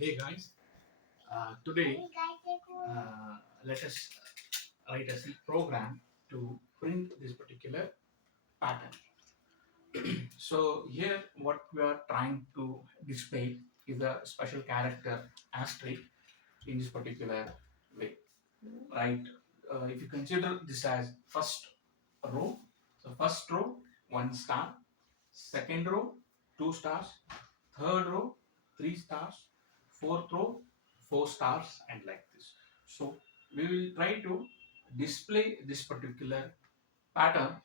Hey guys, today let us write a C program to print this particular pattern. So here what we are trying to display is a special character asterisk in this particular way, right? If you consider this as first row, so first row 1 star, second row 2 stars, third row 3 stars, fourth row 4 stars, and like this. So we will try to display this particular pattern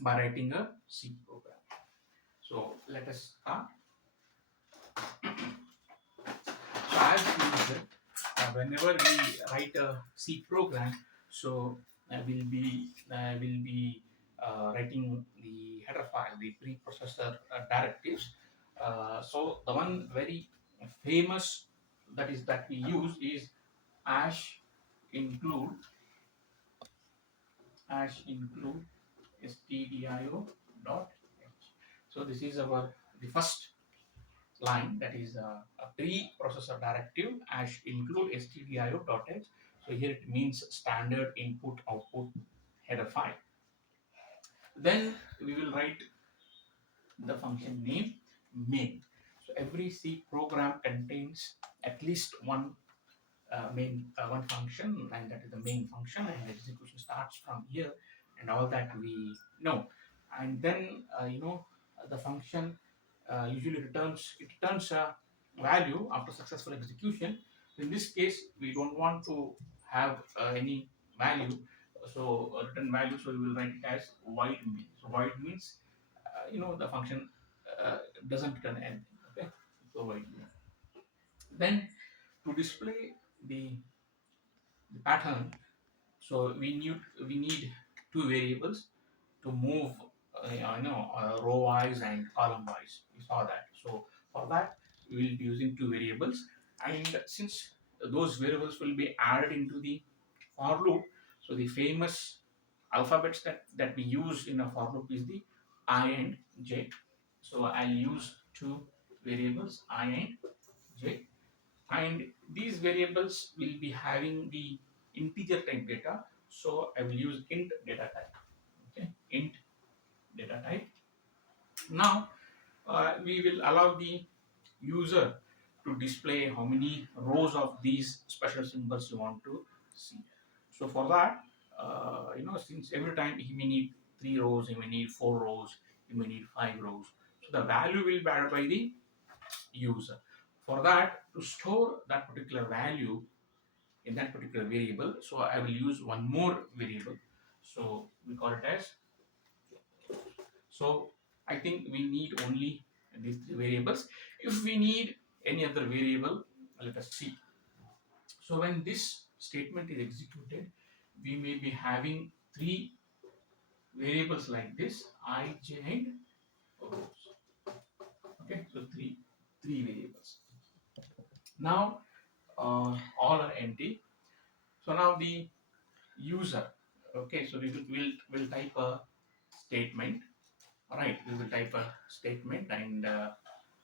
by writing a C program. So let us start. So as usual, whenever we write a C program, so we'll be writing the header file, the preprocessor directives. So the one very famous that we use is ash include stdio dot h. So this is our the first line, that is a preprocessor directive ash include stdio dot h. So here it means standard input output header file. Then we will write the function name main. So every C program contains at least one function, and that is the main function, and the execution starts from here, and all that we know. And then the function usually returns a value after successful execution. In this case, we don't want to have any value, so return value. So we will write it as void main. So void means the function doesn't return anything. Okay, so void main. Then to display the pattern, so we need two variables to move row wise and column wise. We saw that. So for that we will be using two variables, and since those variables will be added into the for loop, so the famous alphabets that we use in a for loop is the I and j. So I'll use two variables I and j, and these variables will be having the integer type data. So I will use int data type. Okay, int data type. Now we will allow the user to display how many rows of these special symbols you want to see. So for that, since every time he may need 3 rows, he may need 4 rows, he may need 5 rows. So the value will be added by the user. For that, to store that particular value in that particular variable, so I will use one more variable. So we call it as, so I think we need only these three variables. If we need any other variable, let us see. So when this statement is executed, we may be having three variables like this, I, j, and rows. Okay, so three variables. Now all are empty. So now the user, okay, so will type a statement. All right, we will type a statement, and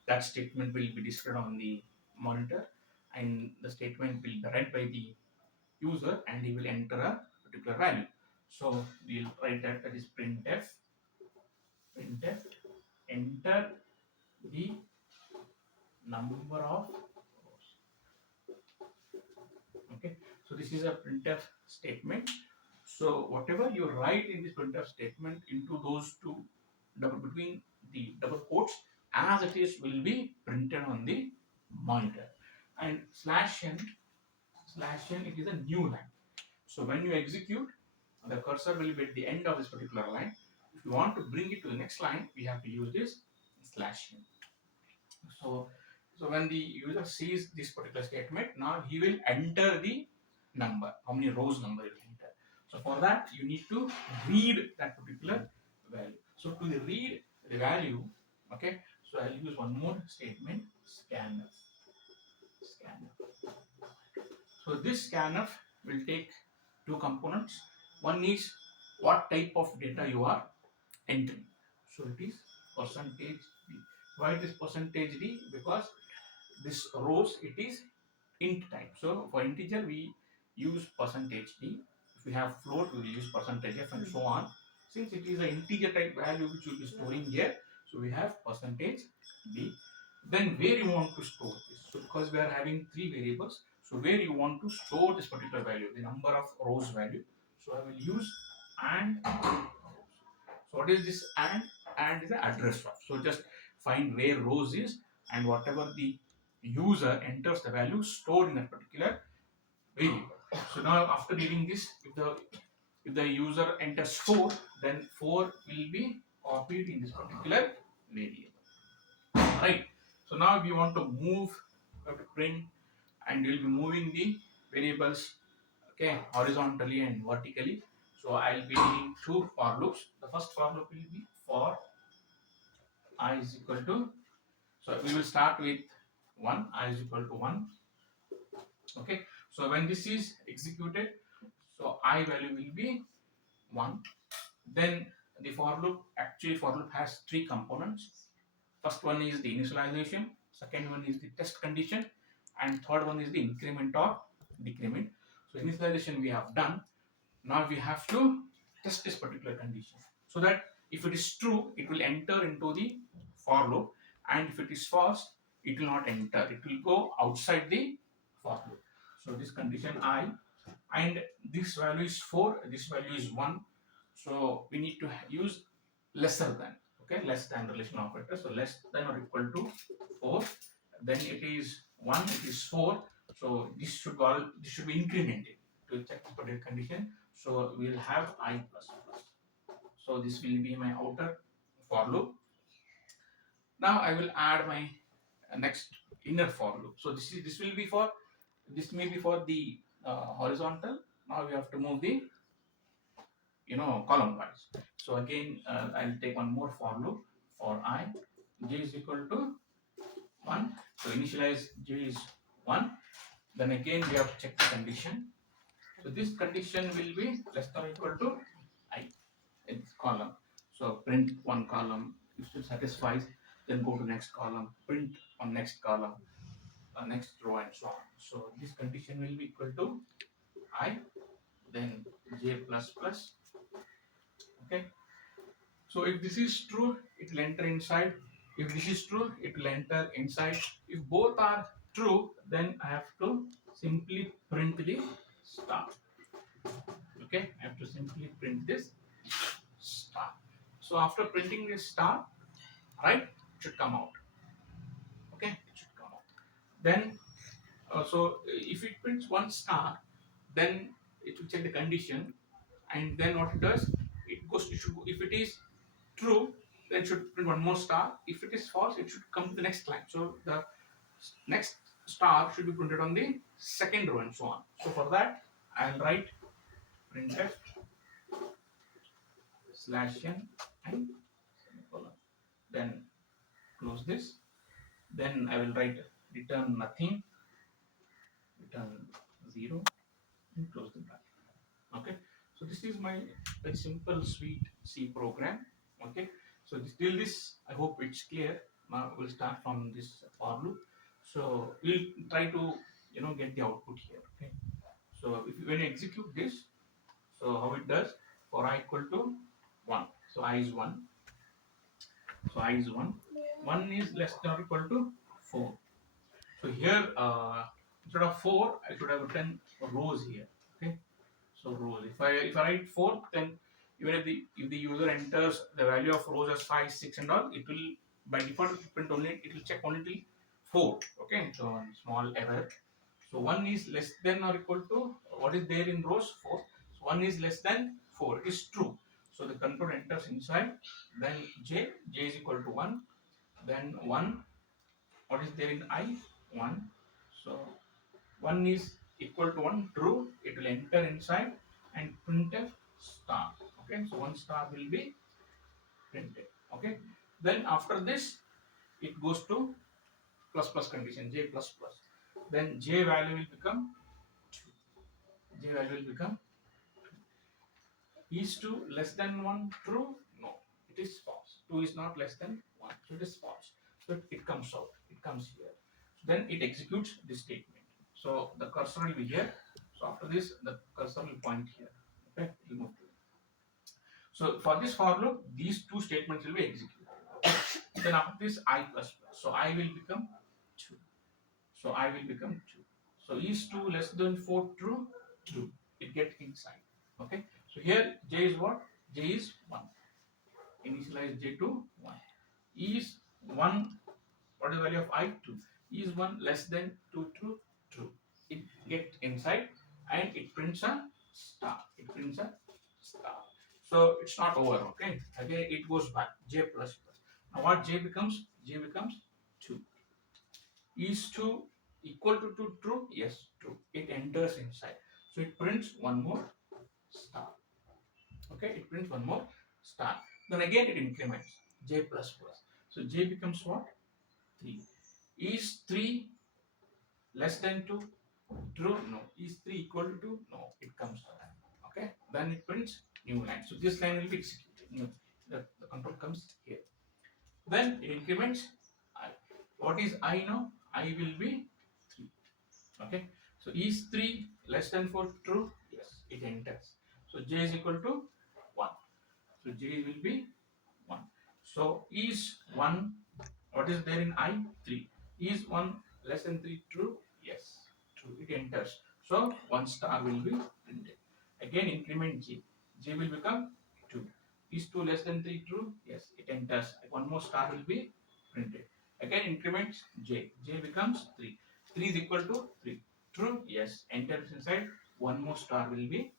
that statement will be displayed on the monitor, and the statement will be read by the user, and he will enter a particular value. So we'll write that is printf enter the number of rows. Okay, so this is a printf statement. So whatever you write in this printf statement into those two between the double quotes, as it is will be printed on the monitor. And slash n it is a new line. So when you execute, the cursor will be at the end of this particular line. If you want to bring it to the next line, we have to use this slash n. So when the user sees this particular statement, now he will enter the number, how many rows number he will enter. So for that, you need to read that particular value. So to read the value, okay, so I'll use one more statement, scanf. So this scanf will take two components. One is what type of data you are entering. So it is percentage d. Why it is percentage d? Because this rows, it is int type. So for integer we use percentage d. If we have float, we will use percentage f and so on. Since it is an integer type value which will be storing here, so we have percentage d. Then where you want to store this? So because we are having three variables, so where you want to store this particular value, the number of rows value. So I will use and. So what is this and? And is the address of. So just find where rows is, and whatever the user enters the value stored in a particular variable. So now after reading this, if the user enters 4, then 4 will be copied in this particular variable. Right. So now if you want to move, you have to print, and you will be moving the variables, okay, horizontally and vertically. So I'll be needing two for loops. The first for loop will be for I is equal to, so we will start with 1, I is equal to 1. Okay, so when this is executed, so I value will be 1. Then the for loop has three components. First one is the initialization, second one is the test condition, and third one is the increment or decrement. So initialization we have done. Now we have to test this particular condition, so that if it is true, it will enter into the for loop, and if it is false, it will not enter. It will go outside the for loop. So this condition I, and this value is 4, this value is 1. So we need to use lesser than. Okay, less than relation operator. So less than or equal to 4. Then it is 1, it is 4. So this should be incremented to check the particular condition. So we will have I plus plus. So this will be my outer for loop. Now I will add my next inner for loop. So this will be for, this may be for the horizontal. Now we have to move the column wise. So again I'll take one more for loop for I. J is equal to 1. So initialize j is 1. Then again we have to check the condition. So this condition will be less than or equal to I. It's column. So print one column. If it satisfies, then go to next column. Print on next column, next row, and so on. So this condition will be equal to I. Then j plus plus. Okay. So if this is true, it will enter inside. If this is true, it will enter inside. If both are true, then I have to simply print the star. Okay, I have to simply print this star. So after printing this star, right, it should come out. Okay, it should come out. Then, so if it prints one star, then it will check the condition, and then what it does, it goes. It should, if it is true, then it should print one more star. If it is false, it should come to the next line. So the next star should be printed on the second row and so on. So for that, I'll write printf /n and semicolon. Then close this. Then I will write return nothing, return 0, and close the bracket. Okay. So this is my very simple sweet C program. Okay. So till this, I hope it's clear. Now we'll start from this for loop. So we'll try to get the output here. Okay. So when you execute this, so how it does, for I equal to 1. So I is 1. So I is 1. 1 is less than or equal to 4. So here, instead of 4, I should have written rows here. Okay. So rows. If I write 4, then even if the user enters the value of rows as 5, 6, and all, it will by default print only. It will check only till 4. Okay. So small error. So 1 is less than or equal to what is there in rows 4. So 1 is less than 4. It is true. So the control enters inside. Then j is equal to 1. Then 1. What is there in I? 1. So 1 is equal to 1, true, it will enter inside, and printf star. Okay, so 1 star will be printed. Okay, then after this, it goes to plus plus condition, j plus plus. Then j value will become 2. J value will become 2. Is 2 less than 1 true? No, it is false. 2 is not less than 1, so it is false. So it comes out, it comes here. then it executes this statement. So the cursor will be here. So after this, the cursor will point here. Okay, it will move to it. So for this for loop, these two statements will be executed. Okay? Then after this, I plus plus. So I will become 2. So I will become 2. So is 2 less than 4 true? True. It gets inside. Okay. So here j is what? J is 1. Initialize j to 1. Is 1, what is the value of I? 2. Is 1 less than 2 true? True. It gets inside and it prints a star. It prints a star. So it's not over, okay? Again, it goes back, j plus plus. Now what j becomes? J becomes 2. Is 2 equal to 2 true? Yes, true. It enters inside. So it prints one more star. Okay, it prints one more star. Then again it increments j plus plus. So j becomes what? 3. Is 3 less than 2? True? No. Is 3 equal to 2? No. It comes to that. Okay. Then it prints new line. So this line will be executed. No. The control comes here. Then it increments I. What is I now? I will be 3. Okay. So is 3 less than 4 true? Yes. It enters. So j is equal to 1. So j will be 1. So is 1, what is there in I? 3. Is 1 less than 3 true? Yes, true. It enters. So 1 star will be printed. Again increment j. J will become 2. Is 2 less than 3 true? Yes, it enters. One more star will be printed. Again increment j. J becomes 3. 3 is equal to 3. True? Yes. Enters inside. One more star will be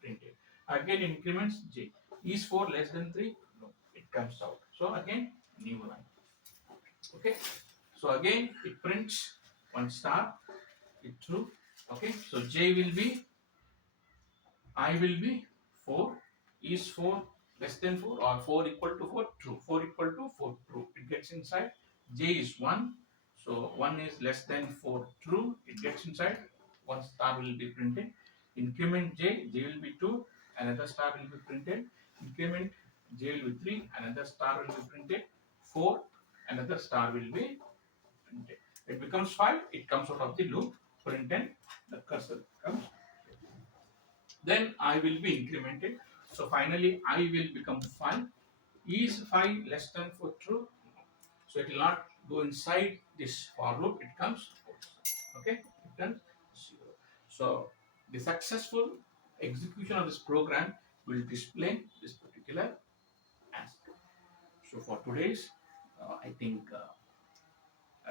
printed. Again increments j. Is 4 less than 3? No. It comes out. So again new line. Okay. So again it prints one star. It true. Okay. So j will be, I will be 4. Is 4 less than 4 or 4 equal to 4? True. 4 equal to 4? True. It gets inside. J is 1. So 1 is less than 4? True. It gets inside. One star will be printed. Increment j. J will be 2. Another star will be printed. Increment j will be 3. Another star will be printed. 4. Another star will be printed. It becomes 5. It comes out of the loop. Print and the cursor comes. Then I will be incremented. So finally I will become 5. Is 5 less than 4 true? So it will not go inside this for loop. It comes outside. Okay, it comes 0. So the successful execution of this program will display this particular aspect. So for today's, I think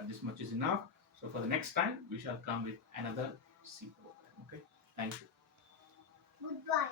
this much is enough. So for the next time, we shall come with another C program. Okay, thank you. Goodbye.